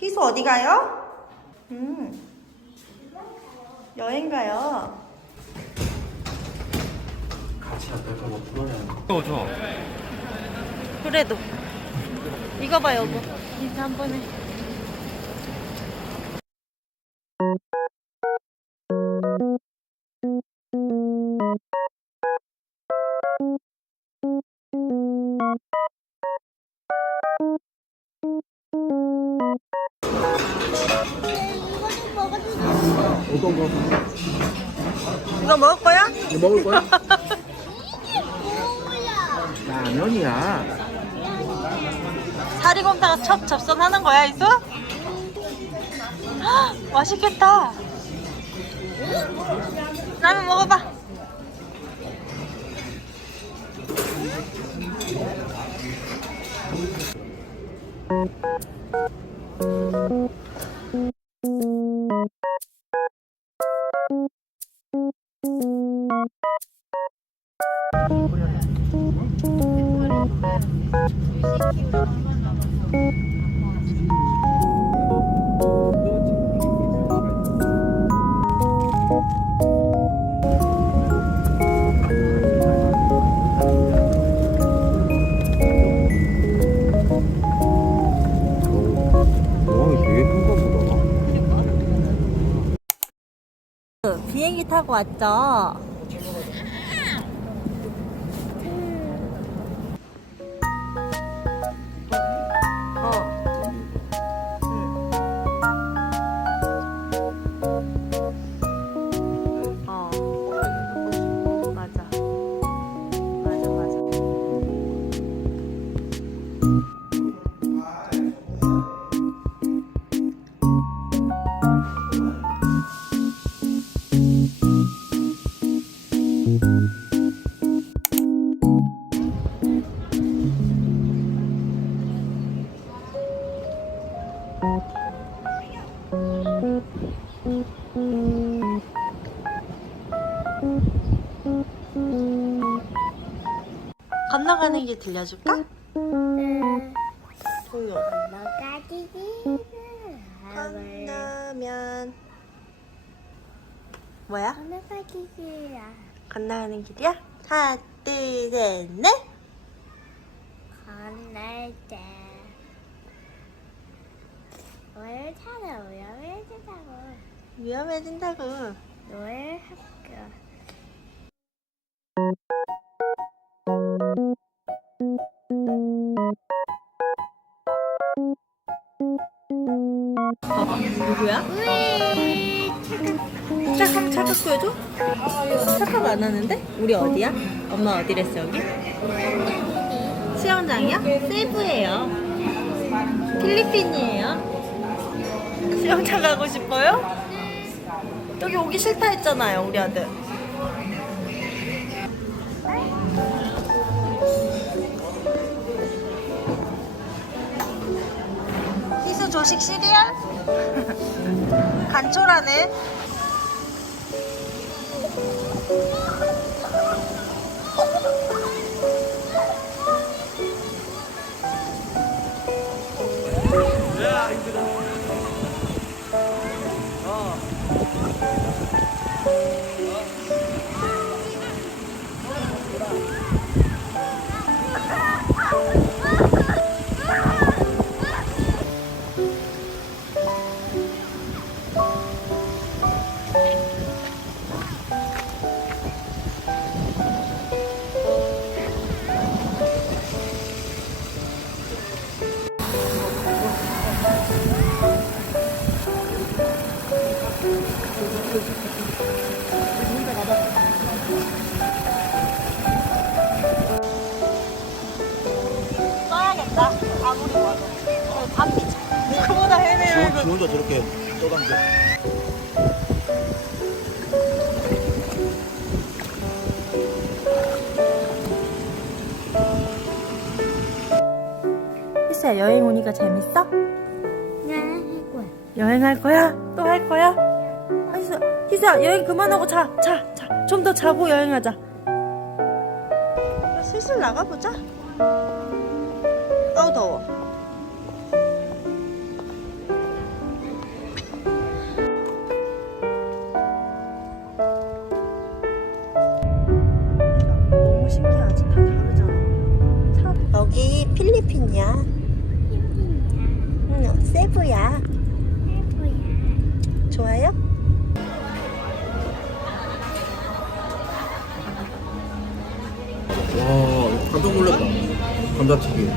희수 어디 가요? 여행 가요. 같이 할까? 뭐 불안해. 좋아. 그래도 이거 봐 여보. 인사 한 번 해. 어떤 거? 이거 먹을 거야? 이거 먹을 거야? 라면이야. 사리곰탕 첫 접선하는 거야 희수? 헉, 맛있겠다. 라면 먹어봐. 비행기 타고 왔죠? 건너가는 길 들려줄까? 도요. 건너면 뭐야? 건너가는 길이야? 하나, 둘, 셋, 넷. 건널 때 뭘 찾아 위험해진다고 위험해진다고. 노을 학교 누구야? 찰칵 찰칵 보여줘? 찰칵 안 하는데? 우리 어디야? 엄마 어디랬어 여기? 수영장이요? 세부예요. 필리핀이에요. 수영장 가고 싶어요? 여기 오기 싫다 했잖아요 우리 아들. 희수 조식 시리얼? 간초라네. 써야겠다. 아무리 봐도. 밤비 그거보다 헤매요. 지 혼자 저렇게 떠다니고. 희수야 여행 오니까 재밌어? 할 거야. 여행할 거야? 또 할 거야? 희수야 여행 그만하고 자. 좀 더 자고 여행하자. 슬슬 나가보자. 아우 더워. 세부야. 해보야. 좋아요? 와, 깜짝 놀랐다. 감자튀김.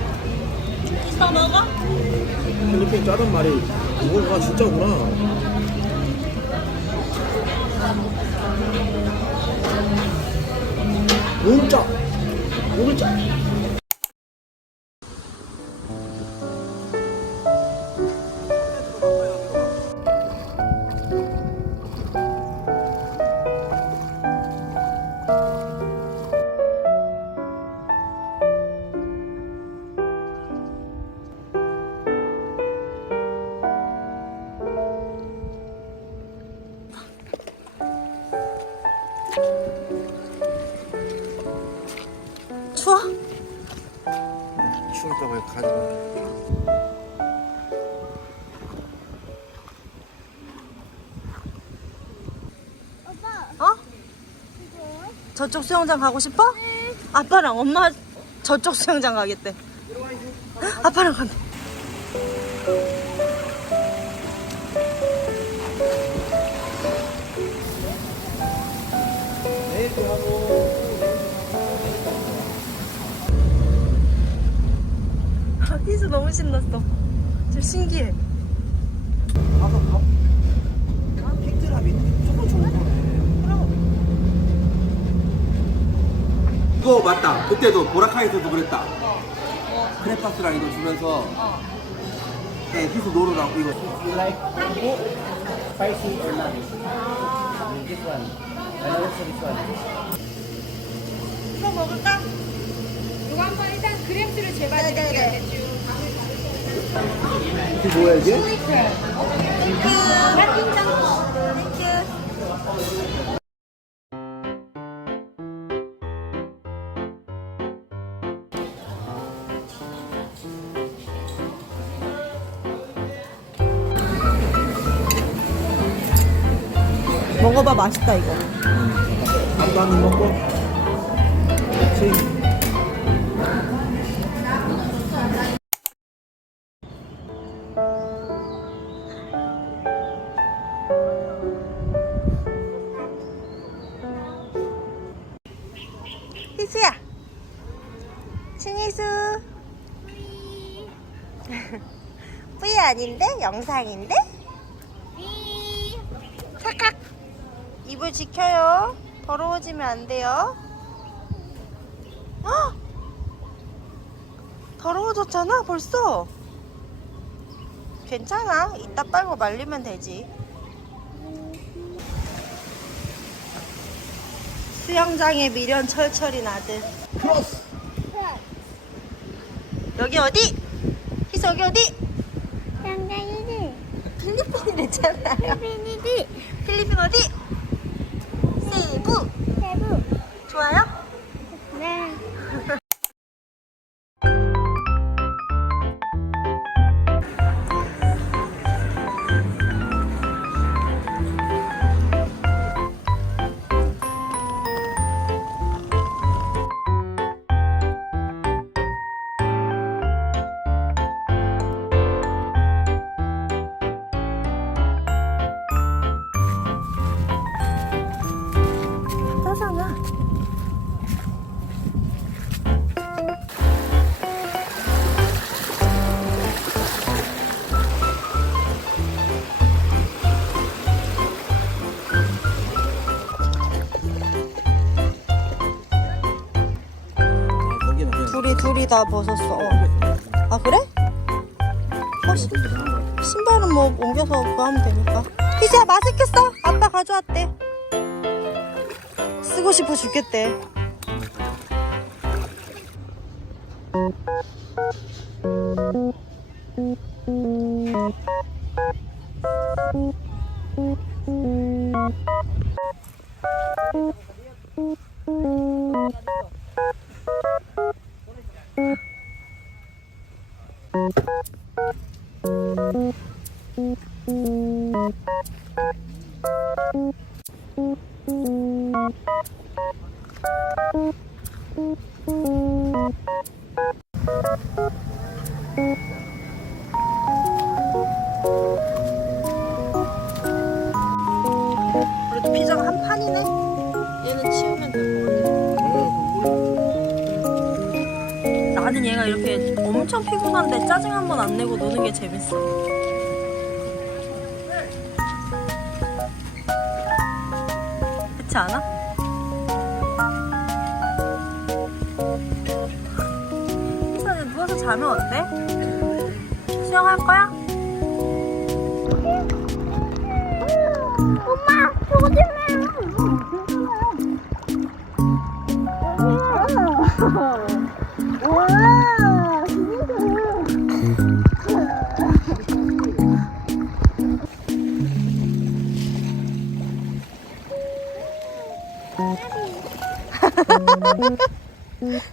있어 먹어? 필리핀 짜단 말이 이거가 진짜구나. 너무 짜. 너무 짜. 추워? 추울까 봐 가지 마. 오빠, 어? 이거. 저쪽 수영장 가고 싶어? 아빠랑 엄마 저쪽 수영장 가겠대. 아빠랑 간대. 내일도 하고. 희수 너무 신났어. 저 신기해. 가서 밥. 픽트랍이 무조건 좋은 거네. 이거 맞다. 그때도 보라카이에서도 그랬다. 크레파스랑 이거 주면서 네, 계속 놀으라고 이거. You like spicy or not? This one. And also this one. 이거 먹을까? 이거 한번 일단 그램수를 재봐드릴게요. 이게 뭐야 이게? 먹어봐, 맛있다 이거. 밥도 한 입 먹고. 그렇지. 희수야. 신희수. 뿌이 아닌데? 영상인데? 착각. 입을 지켜요. 더러워지면 안 돼요. 헉! 더러워졌잖아 벌써. 괜찮아. 이따 빨고 말리면 되지. 수영장에 미련 철철인 아들. 크로스. 여기 어디? 희수 여기 어디? 장난이지? 필리핀이랬잖아요. 팬이지? 필리핀 어디? 세부. 세부. 좋아요? 네. 따잖아. 거기는 그냥. 둘이 다 벗었어. 아 그래? 신발은 뭐 옮겨서 그거 하면 되니까. 희수야 마스크 써. 아빠 가져왔대. 쓰고 싶어 죽겠대. 피곤하면 피곤한데 짜증 한 번 안 내고 노는 게 재밌어. 그렇지 않아? 희선이 누워서 자면 어때? 수영할 거야? 엄마, 저거 좀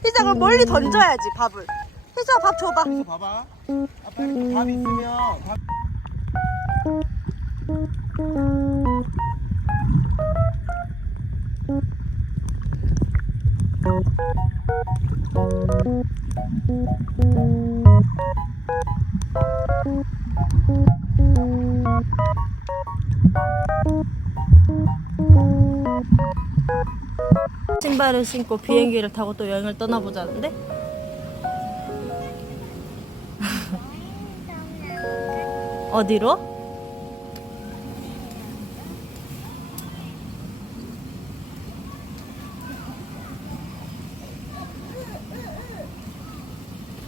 희자 그럼 멀리 던져야지 밥을. 희자 밥 줘봐. 봐봐. 아빠 이렇게 밥 있으면 밥. 신발을 신고 비행기를 타고 또 여행을 떠나보자는데? 어디로?